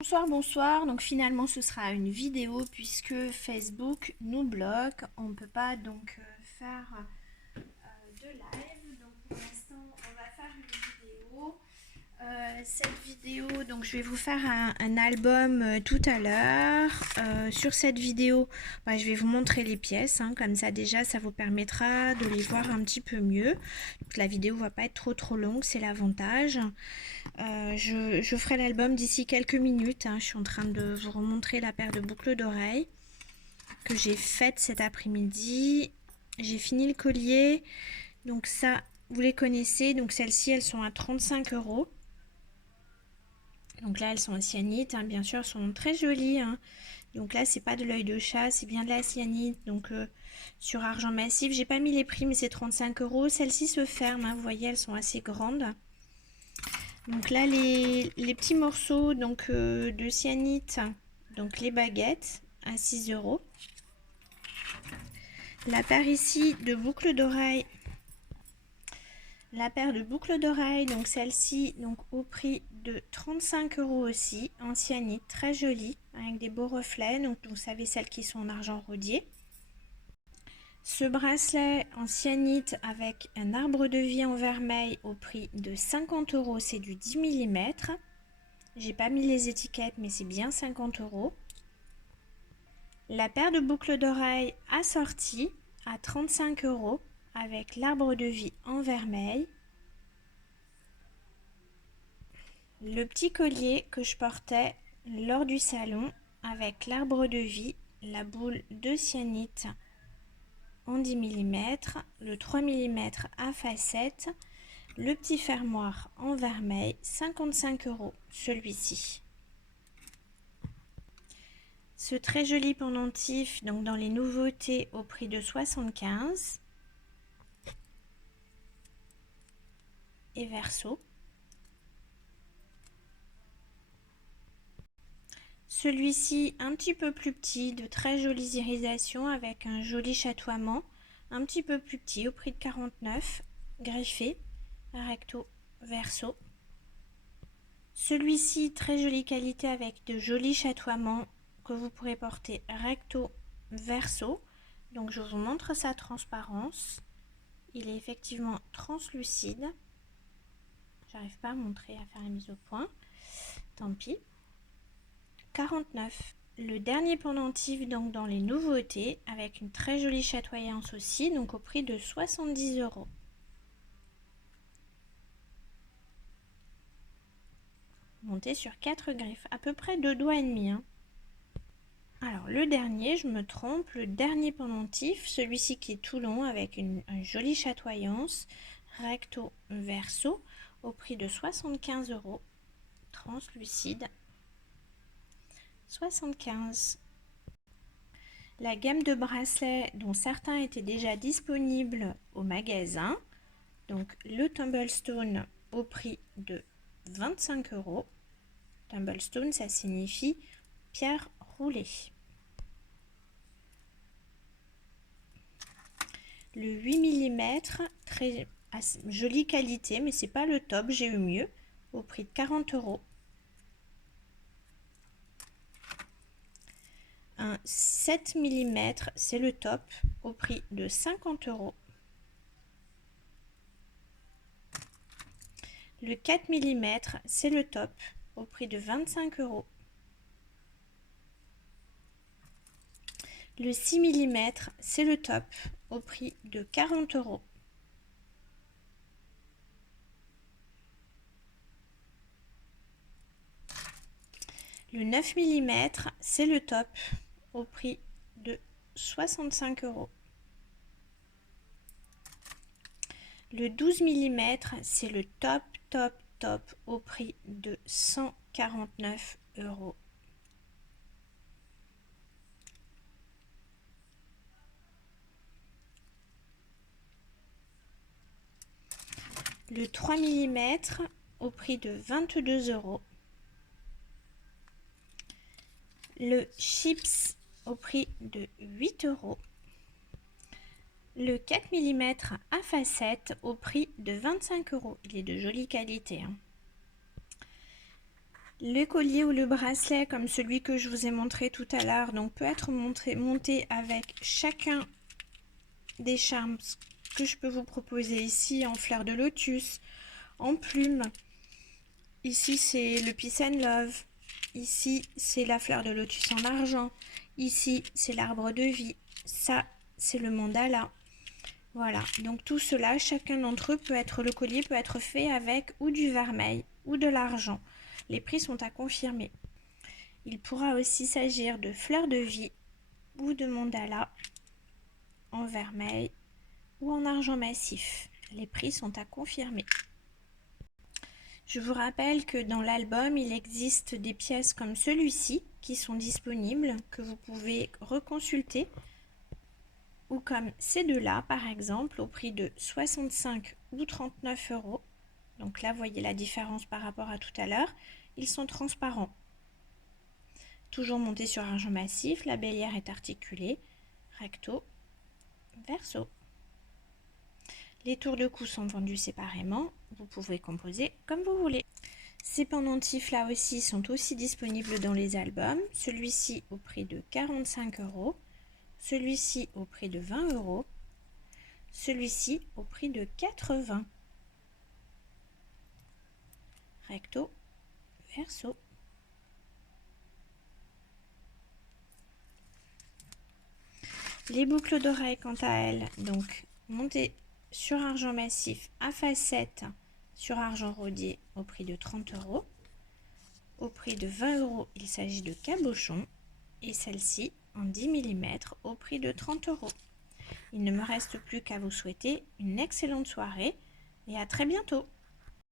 Bonsoir, bonsoir. Donc finalement ce sera une vidéo puisque Facebook nous bloque. On ne peut pas donc faire de live. Donc pour l'instant on va faire une vidéo. Cette vidéo, donc je vais vous faire un album tout à l'heure. Sur cette vidéo, je vais vous montrer les pièces, comme ça déjà ça vous permettra de les voir un petit peu mieux. Donc, la vidéo va pas être trop longue, c'est l'avantage. Je ferai l'album d'ici quelques minutes. Je suis en train de vous remontrer la paire de boucles d'oreilles que j'ai faite cet après-midi. J'ai fini le collier. Donc ça, vous les connaissez. Donc celles-ci, elles sont à 35 €. Donc là, elles sont en cyanite. Bien sûr, elles sont très jolies. Donc là, c'est pas de l'œil de chat, c'est bien de la cyanite. Donc sur argent massif, j'ai pas mis les prix, mais c'est 35 €. Celles-ci se ferment. Vous voyez, elles sont assez grandes. Donc là, les petits morceaux de cyanite, donc les baguettes à 6 €. La paire ici de boucles d'oreilles, donc celle-ci donc au prix de 35 € aussi, en cyanite, très jolie, avec des beaux reflets. Donc vous savez, celles qui sont en argent rodier. Ce bracelet en cyanite avec un arbre de vie en vermeil au prix de 50 €, c'est du 10 mm. J'ai pas mis les étiquettes, mais c'est bien 50 €. La paire de boucles d'oreilles assorties à 35 € avec l'arbre de vie en vermeil. Le petit collier que je portais lors du salon avec l'arbre de vie, la boule de cyanite en 10 mm, le 3 mm à facettes, le petit fermoir en vermeil, 55 € celui-ci. Ce très joli pendentif, donc dans les nouveautés au prix de 75 € et verso. Celui-ci un petit peu plus petit, de très jolies irisations avec un joli chatoiement, un petit peu plus petit au prix de 49 €, greffé, recto, verso. Celui-ci très jolie qualité avec de jolis chatoiements que vous pourrez porter recto, verso. Donc je vous montre sa transparence. Il est effectivement translucide. J'arrive pas à montrer, à faire la mise au point. Tant pis. 49. Le dernier pendentif donc dans les nouveautés avec une très jolie chatoyance aussi, donc au prix de 70 €. Monté sur 4 griffes, à peu près 2 doigts et demi. Alors le dernier, je me trompe, le dernier pendentif, celui-ci qui est tout long avec une jolie chatoyance, recto verso, au prix de 75 €, translucide. 75. La gamme de bracelets dont certains étaient déjà disponibles au magasin, donc le Tumblestone au prix de 25 €. Tumblestone, ça signifie pierre roulée. Le 8 mm, très jolie qualité, mais c'est pas le top, j'ai eu mieux, au prix de 40 €. Un 7 mm, c'est le top, au prix de 50 €. Le 4 mm, c'est le top, au prix de 25 €. Le 6 mm, c'est le top, au prix de 40 €. Le 9 mm, c'est le top, au prix de 65 €. Le 12 mm, c'est le top, top, top, au prix de 149 €. Le 3 mm, au prix de 22 €. Le chips, au prix de 8 €. Le 4 mm à facettes, au prix de 25 €. Il est de jolie qualité. Le collier ou le bracelet, comme celui que je vous ai montré tout à l'heure, donc peut être monté avec chacun des charmes que je peux vous proposer ici en fleur de lotus, en plume. Ici, c'est le Peace and Love. Ici, c'est la fleur de lotus en argent. Ici, c'est l'arbre de vie. Ça, c'est le mandala. Voilà, donc tout cela, chacun d'entre eux peut être, le collier peut être fait avec ou du vermeil ou de l'argent. Les prix sont à confirmer. Il pourra aussi s'agir de fleurs de vie ou de mandala en vermeil ou en argent massif. Les prix sont à confirmer. Je vous rappelle que dans l'album, il existe des pièces comme celui-ci qui sont disponibles, que vous pouvez reconsulter, ou comme ces deux-là, par exemple, au prix de 65 ou 39 euros. Donc là, vous voyez la différence par rapport à tout à l'heure. Ils sont transparents. Toujours montés sur argent massif, la bélière est articulée, recto, verso. Les tours de cou sont vendus séparément, vous pouvez composer comme vous voulez. Ces pendentifs là aussi sont aussi disponibles dans les albums, celui-ci au prix de 45 euros, celui-ci au prix de 20 euros, celui-ci au prix de 80. Recto, verso. Les boucles d'oreilles quant à elles, donc montées sur argent massif à facettes sur argent rodier au prix de 30 euros. Au prix de 20 euros, il s'agit de cabochon et celle-ci en 10 mm au prix de 30 euros. Il ne me reste plus qu'à vous souhaiter une excellente soirée et à très bientôt.